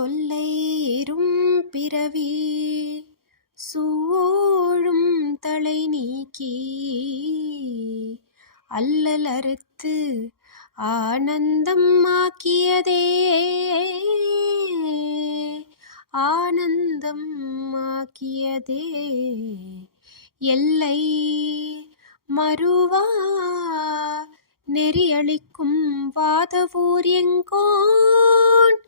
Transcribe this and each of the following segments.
தொல்லை எறும் பிறவி சூழும் தலை நீக்கி அல்லல் அறுத்து ஆனந்தம் ஆக்கியதே ஆனந்தம் ஆக்கியதே எல்லை மறுவா நெறியளிக்கும் வாதவூர் எங்கோன்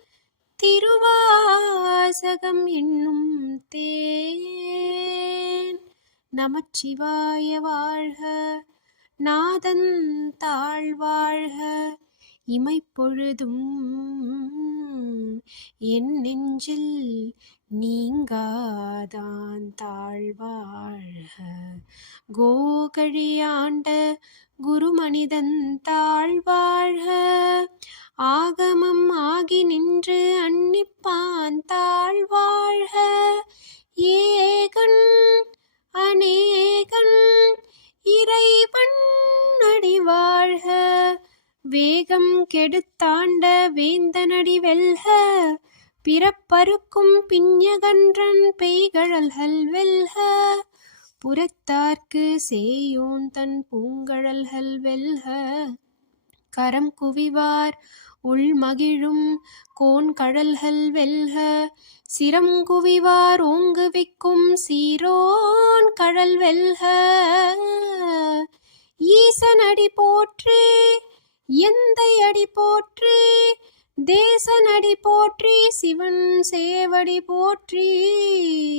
திருவாசகம் என்னும் தேன். நமச்சிவாய வாழ்க, நாதன் தாழ்வாழ்க, இமைப்பொழுதும் என் நெஞ்சில் நீங்காதான் தாழ்வாழ்க. கோகழியாண்ட குருமனிதன் தாழ்வாழ்க, ஆகமம் ஆகி நின்று அன்னிப்பான் தாழ்வாழ்க. ஏகன் அநேகன் இறைவன் அடிவாழ்க, வேகம் கெடுத்தாண்ட வேந்தனடி வெல்க, பிறப்பறுக்கும் பிஞகன்றன் பெய்கழல்கள் வெல்க, புறத்தார்க்கு சேயோன் தன் பூங்கழல்கள் வெல்க, கரம் குவிவார் உள்மகிழும் கோன்கழல்கள் வெல்க, சிரம் குவிவார் ஓங்குவிக்கும் சீரோன் கழல் வெல்க. ஈசனடி போற்றி, எந்தை அடி போற்றி, தேசனடி போற்றி, சிவன் சேவடி போற்றி.